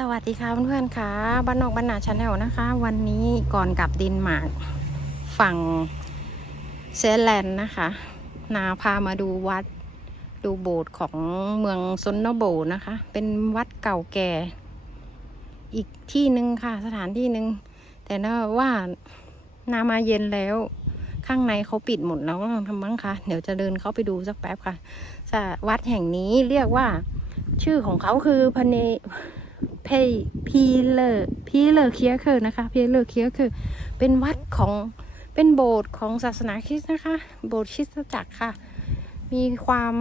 สวัสดีค่ะเพื่อนๆค่ะบ้านนอกบ้านนาชาแนลนะคะ วันนี้ก่อนกลับดินมาร์กฝั่งเซแลนด์นะคะ นาพามาดูวัดดูโบสถ์ของเมืองซนโนโบนะคะ เป็นวัดเก่าแก่ อีกที่หนึ่งค่ะ สถานที่หนึ่งแต่นะว่านามาเย็นแล้ว ข้างในเขาปิดหมดแล้วทำมั้งคะเดี๋ยวจะเดินเข้าไปดูสักแป๊บค่ะสะวัดแห่งนี้เรียกว่า ชื่อของเขาคือพเน เพพีเลอร์พีเลอร์เคียคือนะคะพีเลอร์เคียคือเป็นวัดของเป็นโบสถ์ของศาสนาคริสต์นะคะ โบสถ์คริสตจักรค่ะ มีความ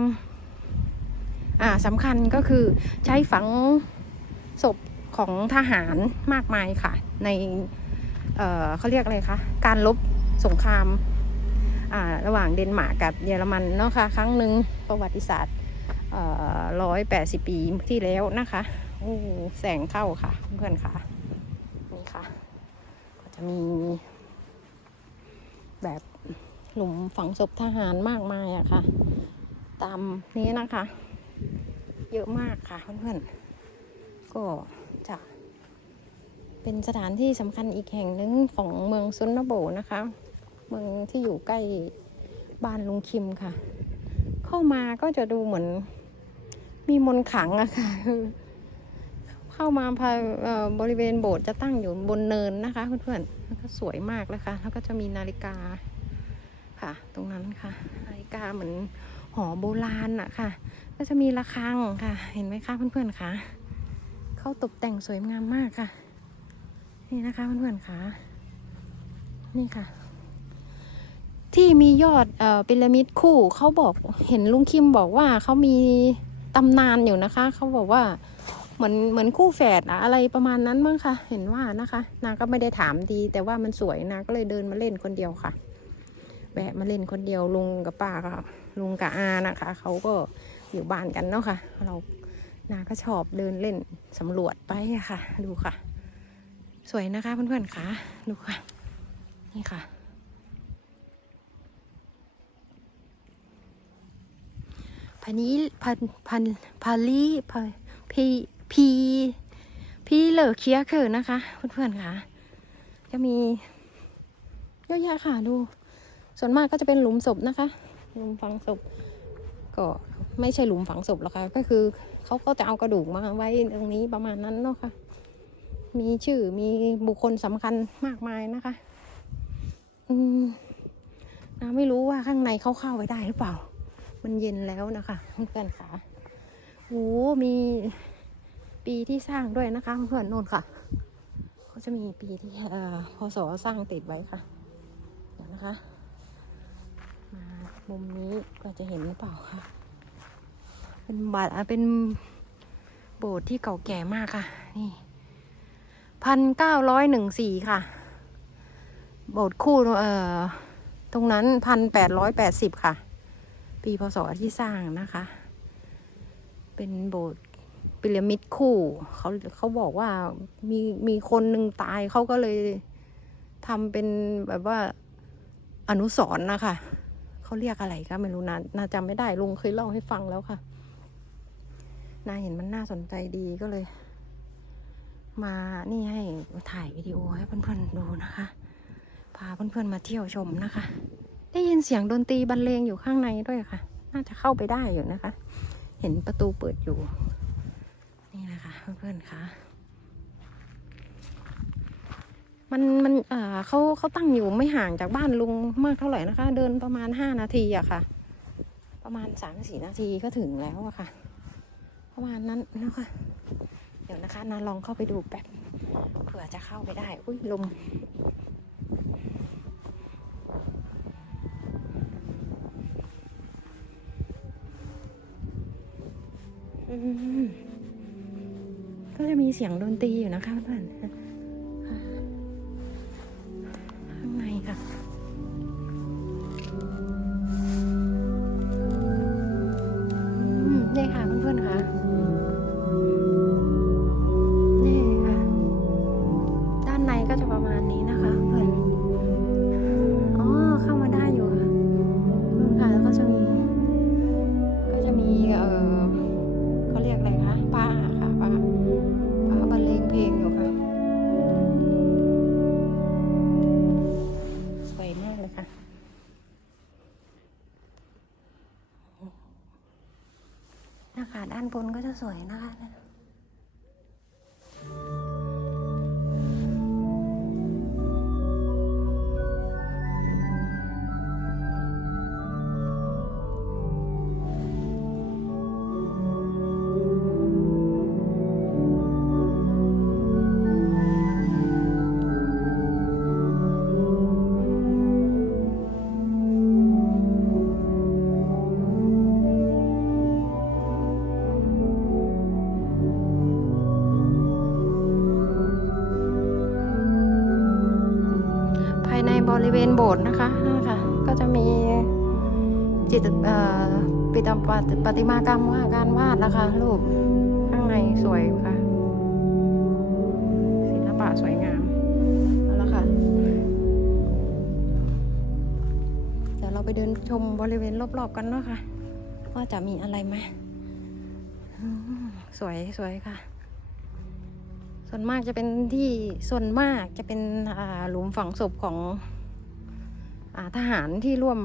อ่าสำคัญก็คือใช้ฝังศพของทหารมากมายค่ะ ในเอ่อเขาเรียกอะไรคะการลบสงครามอ่าระหว่างเดนมาร์กกับเยอรมันเนาะค่ะครั้งหนึ่งประวัติศาสตร์ร้อยแปดสิบปีที่แล้วนะคะ โอ้แสงเข้าค่ะ เพื่อนค่ะ นี่ค่ะ ก็จะมี แบบหลุมฝังศพทหารมากมายอะค่ะ ตามนี้นะคะ เยอะมากค่ะเพื่อนๆ ก็จะเป็นสถานที่สำคัญอีกแห่งหนึ่งของเมืองซุนนโบนะคะ เมืองที่อยู่ใกล้บ้านลุงคิมค่ะ เข้ามาก็จะดูเหมือนมีมนขังอะค่ะคือ เข้ามาภายบริเวณโบสถ์จะตั้งอยู่บนเนินนะคะเพื่อนๆแล้วก็สวยมากเลยค่ะแล้วก็จะมีนาฬิกาค่ะ ตรงนั้นค่ะ นาฬิกาเหมือนหอโบราณอะค่ะ ก็จะมีระฆังค่ะ เห็นไหมคะเพื่อนๆคะเขาตกแต่งสวยงามมากค่ะ นี่นะคะเพื่อนๆคะนี่ค่ะ ที่มียอดเอ่อพีระมิดคู่เขาบอกเห็นลุงคิมบอกว่าเขามีตำนานอยู่นะคะ เขาบอกว่า เหมือนเหมือนคู่แฝดอะอะไรประมาณนั้นมั้งค่ะ เห็นว่านะคะ นางก็ไม่ได้ถามดี แต่ว่ามันสวยนางก็เลยเดินมาเล่นคนเดียวค่ะ แวะมาเล่นคนเดียวลุงกับป้าก็ลุงกับอานะคะเขาก็อยู่บ้านกันเนาะค่ะ เรานาก็ชอบเดินเล่นสำรวจไปะค่ะ ดูค่ะ สวยนะคะเพื่อนๆค่ะดูค่ะ นี่ค่ะพันนี้พันพันพาลีพพี พีพีเหลอเคียคือนะคะ เพื่อนๆค่ะ จะมีเยอะแยะค่ะดู ส่วนมากก็จะเป็นหลุมศพนะคะ หลุมฝังศพ ก็ไม่ใช่หลุมฝังศพหรอกค่ะ ก็คือเขาก็จะเอากระดูกมาไว้ตรงนี้ประมาณนั้นเนาะค่ะ มีชื่อมีบุคคลสำคัญมากมายนะคะ อืมนาไม่รู้ว่าข้างในเขาเข้าไปได้หรือเปล่า มันเย็นแล้วนะคะเพื่อนๆค่ะโอ้มี ปีที่สร้างด้วยนะคะเพื่อนนู่นค่ะเขาจะมีปีที่เอ่อพศสร้างติดไว้ค่ะเดี๋ยวนะคะ มามุมนี้ก็จะเห็นหรือเปล่าค่ะ เป็นบัตรเป็นโบสถ์ที่เก่าแก่มากค่ะ นี่พันเก้าร้อยหนึ่งสี่ค่ะ โบสถ์คู่เอ่อตรงนั้นพันแปดร้อยแปดสิบค่ะ ปีพศที่สร้างนะคะ เป็นโบสถ์ พีระมิดคู่เขาเขาบอกว่ามีมีคนหนึ่งตายเขาก็เลยทำเป็นแบบว่าอนุสรณ์นะคะเขาเรียกอะไรก็ไม่รู้นะน่าจำไม่ได้ลุงเคยเล่าให้ฟังแล้วค่ะนาเห็นมันน่าสนใจดีก็เลย มานี่ให้ถ่ายวิดีโอให้เพื่อนๆดูนะคะ พาเพื่อนๆมาเที่ยวชมนะคะ ได้ยินเสียงดนตรีบรรเลงอยู่ข้างในด้วยค่ะ น่าจะเข้าไปได้อยู่นะคะ เห็นประตูเปิดอยู่ เพื่อนๆคะมันมันเอ่อเขาเขาตั้งอยู่ไม่ห่างจากบ้านลุงมากเท่าไหร่นะคะ เดินประมาณห้านาทีอะค่ะ ประมาณสามสี่นาทีก็ถึงแล้วอะค่ะ ประมาณนั้นนะคะเดี๋ยวนะคะนาลองเข้าไปดูแป๊บเผื่อจะเข้าไปได้ อุ้ยลมอืม ก็จะมีเสียงดนตรีอยู่นะคะเพื่อนข้างในค่ะนี่ค่ะเพื่อนๆค่ะนี่ค่ะ ด้านในก็จะประมาณนี้นะคะ นก็จะสวยนะคะ ปฏิมากรรมว่าการวาดนะคะรูปข้างในสวยค่ะศิลปะสวยงามเอาละค่ะเดี๋ยวเราไปเดินชมบริเวณรอบๆกันเนาะค่ะว่าจะมีอะไรไหมสวยสวยค่ะ ส่วนมากจะเป็นที่ส่วนมากจะเป็นหลุมฝังศพของอทหารที่ร่วม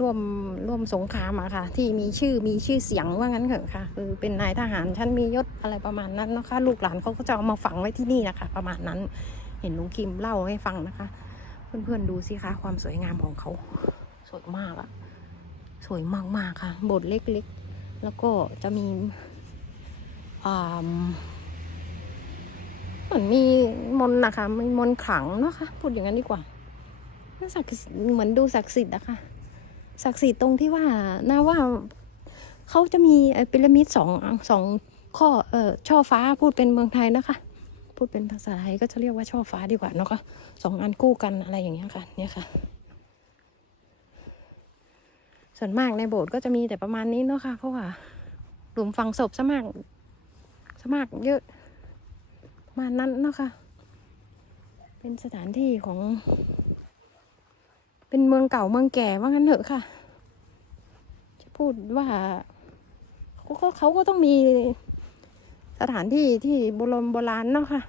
ร่วมร่วมสงครามอะค่ะ ที่มีชื่อมีชื่อเสียงว่างั้นเถอะค่ะ คือเป็นนายทหารชั้นมียศอะไรประมาณนั้นนะคะ ลูกหลานเขาก็จะเอามาฝังไว้ที่นี่นะคะ ประมาณนั้น เห็นลุงคิมเล่าให้ฟังนะคะ เพื่อนๆดูสิคะความสวยงามของเขาสวยมากอะสวยมากๆค่ะโบสถ์เล็กๆ แล้วก็จะมีอ่าเหมือนมีมนต์นะคะมีมนต์ขลังเนาะค่ะพูดอย่างนั้นดีกว่าศักสิเหมือนดูศักดิ์สิทธิ์นะคะ ศักดิ์สิทธิ์ตรงที่ว่าน่าว่าเขาจะมีไอ้พีระมิดสองสองข้อเอ่อช่อฟ้าพูดเป็นเมืองไทยนะคะ พูดเป็นภาษาไทยก็จะเรียกว่าช่อฟ้าดีกว่าเนาะคะสองอันกู้กันอะไรอย่างเงี้ยค่ะเนี่ยค่ะ ส่วนมากในโบสถ์ก็จะมีแต่ประมาณนี้เนาะค่ะเพราะว่าหลุมฝังศพซะมากสมัครเยอะประมาณนั้นเนาะค่ะเป็นสถานที่ของ เป็นเมืองเก่าเมืองแก่ว่างั้นเถอะค่ะ จะพูดว่าเขาก็เขาก็ต้องมีสถานที่ที่โบราณโบราณเนาะค่ะ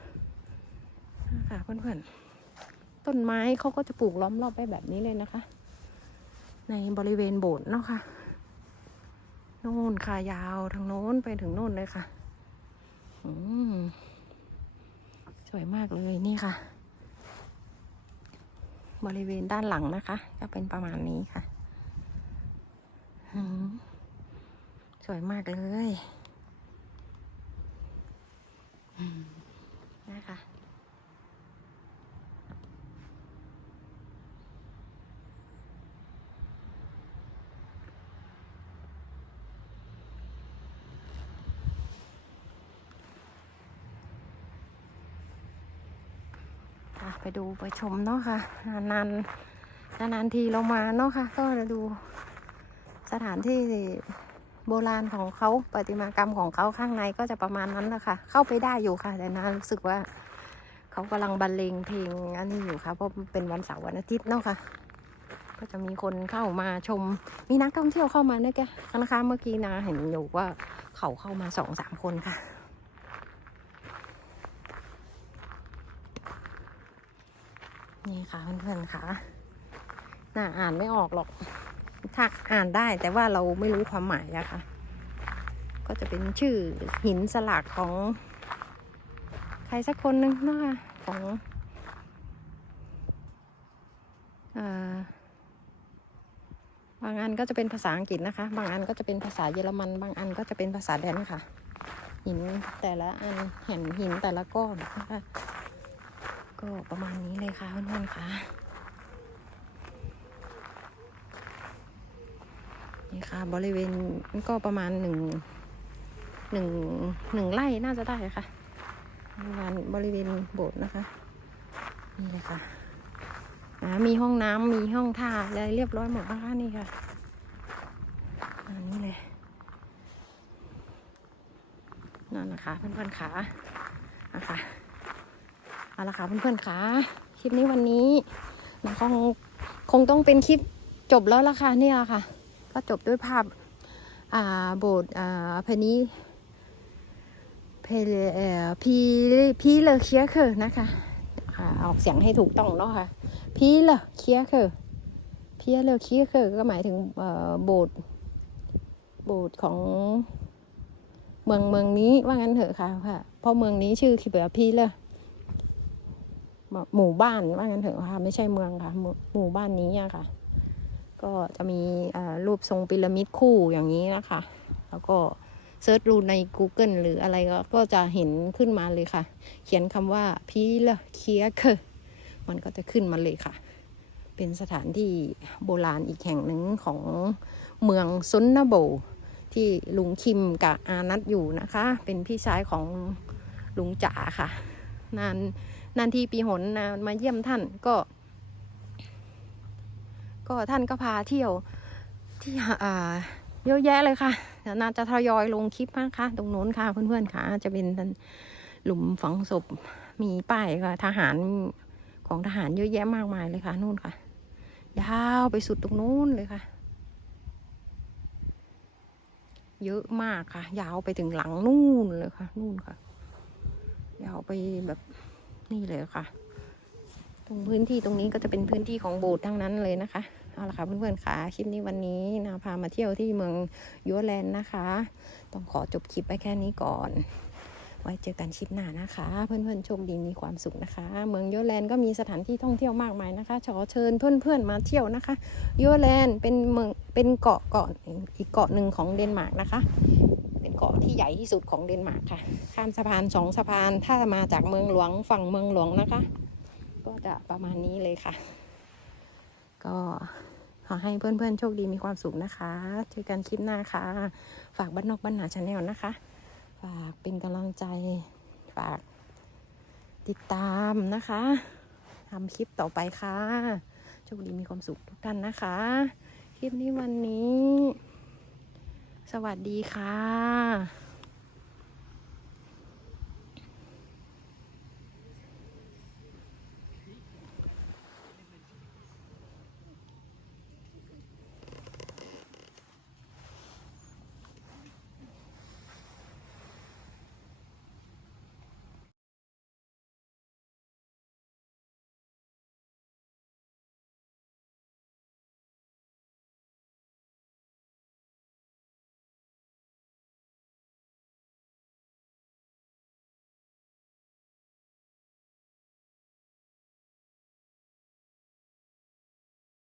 ค่ะเพื่อนๆ ต้นไม้เขาก็จะปลูกล้อมรอบไปแบบนี้เลยนะคะ ในบริเวณโบสถ์เนาะค่ะโน่นค่ะยาวทางโน้นไปถึงโน่นเลยค่ะ อืมสวยมากเลยนี่ค่ะ บริเวณด้านหลังนะคะ ก็เป็นประมาณนี้ค่ะ สวยมากเลยอืมนะคะอะ ไปดูไปชมเนาะค่ะ นานๆนานๆทีเรามาเนาะค่ะ ก็จะดูสถานที่โบราณของเขาประติมากรรมของเขาข้างในก็จะประมาณนั้นแหละค่ะ เข้าไปได้อยู่ค่ะ แต่นารู้สึกว่าเขากำลังบรรเลงเพลงอันนี้อยู่ค่ะเพราะเป็นวันเสาร์วันอาทิตย์เนาะค่ะ ก็จะมีคนเข้ามาชม มีนักท่องเที่ยวเข้ามานะแกนะคะเมื่อกี้นาเห็นอยู่ว่าเขาเข้ามาสองสามคนค่ะ นี่ค่ะเพื่อนๆค่ะน่าอ่านไม่ออกหรอก ถ้าอ่านได้แต่ว่าเราไม่รู้ความหมายอะค่ะ ก็จะเป็นชื่อหินสลักของ ใครสักคนหนึ่งนะคะของอบางอันก็จะเป็นภาษาอังกฤษนะคะ บางอันก็จะเป็นภาษาเยอรมัน บางอันก็จะเป็นภาษาแดนค่ะ หินแต่ละอันเห็นหินแต่ละก้อนนะคะ ก็ประมาณนี้เลยค่ะเพื่อนๆค่ะนี่ค่ะ บริเวณก็ประมาณหนึ่งหนึ่งหนึ่งไร่น่าจะได้ค่ะบริเวณบริเวณโบสถ์นะคะนี่เลยค่ะมีห้องน้ำมีห้องท่าอะไรเรียบร้อยหมดนะคะนี่ค่ะอันนี้เลยนั่นนะคะเพื่อนๆขานะคะ เอาละค่ะเพื่อนๆค่ะคลิปนี้วันนี้นะคงคงต้องเป็นคลิปจบแล้วละค่ะเนี่ยค่ะ ก็จบด้วยภาพอ่าโบสถ์อ่าพนี้เพลเอพีพีเลเคียเคอร์นะคะออกเสียงให้ถูกต้องเนาะค่ะพีเลเคียเคอร์พีเลเคียเคอร์ก็หมายถึงโบสถ์โบสถ์ของเมืองเมืองนี้ว่างั้นเถอะค่ะค่ะเพราะเมืองนี้ชื่อคิเบพีเลย หมู่บ้านว่างั้นเถอะค่ะไม่ใช่เมืองค่ะ หมู่บ้านนี้อะค่ะ ก็จะมีรูปทรงพีระมิดคู่อย่างนี้นะคะ แล้วก็เซิร์ชดูใน Google หรืออะไรก็ก็จะเห็นขึ้นมาเลยค่ะ เขียนคำว่าพีละเคียเคมันก็จะขึ้นมาเลยค่ะ เป็นสถานที่โบราณอีกแห่งหนึ่งของเมืองซุนนาโบ ที่ลุงคิมกับอานัทอยู่นะคะ เป็นพี่ชายของลุงจ๋าค่ะนาน นานทีปีหนนะมาเยี่ยมท่านก็ ก็ท่านก็พาเที่ยวที่อ่าเยอะแยะเลยค่ะเดี๋ยวนาจะทยอยลงคลิปนะคะ ตรงโน้นค่ะเพื่อนๆค่ะ จะเป็นหลุมฝังศพมีป้ายค่ะ ทหารของทหารเยอะแยะมากมายเลยค่ะนู่นค่ะ ยาวไปสุดตรงนู้นเลยค่ะ เยอะมากค่ะ ยาวไปถึงหลังนู่นเลยค่ะ นู่นค่ะ ยาวไปแบบ นี่เลยค่ะ ตรงพื้นที่ตรงนี้ก็จะเป็นพื้นที่ของโบสถ์ทั้งนั้นเลยนะคะ เอาละค่ะเพื่อนๆค่ะ คลิปนี้วันนี้นาพามาเที่ยวที่เมืองยัวแลนด์นะคะ ต้องขอจบคลิปไปแค่นี้ก่อน ไว้เจอกันคลิปหน้านะคะ เพื่อนๆโชคดีมีความสุขนะคะ เมืองยัวแลนด์ก็มีสถานที่ท่องเที่ยวมากมายนะคะขอเชิญเพื่อนๆมาเที่ยวนะคะยัวแลนด์เป็นเมืองเป็นเกาะเกาะอีกเกาะหนึ่งของเดนมาร์กนะคะ เป็นเกาะที่ใหญ่ที่สุดของเดนมาร์กค่ะ ข้ามสะพานสองสะพานถ้ามาจากเมืองหลวงฝั่งเมืองหลวงนะคะ ก็จะประมาณนี้เลยค่ะ ก็ขอให้เพื่อนๆโชคดีมีความสุขนะคะเจอกันคลิปหน้าค่ะ ฝากบ้านนอกบ้านนาชาแนลนะคะ ฝากเป็นกำลังใจฝากติดตามนะคะทำคลิปต่อไปค่ะโชคดีมีความสุขทุกท่านนะคะ คลิปนี้วันนี้ สวัสดีค่ะ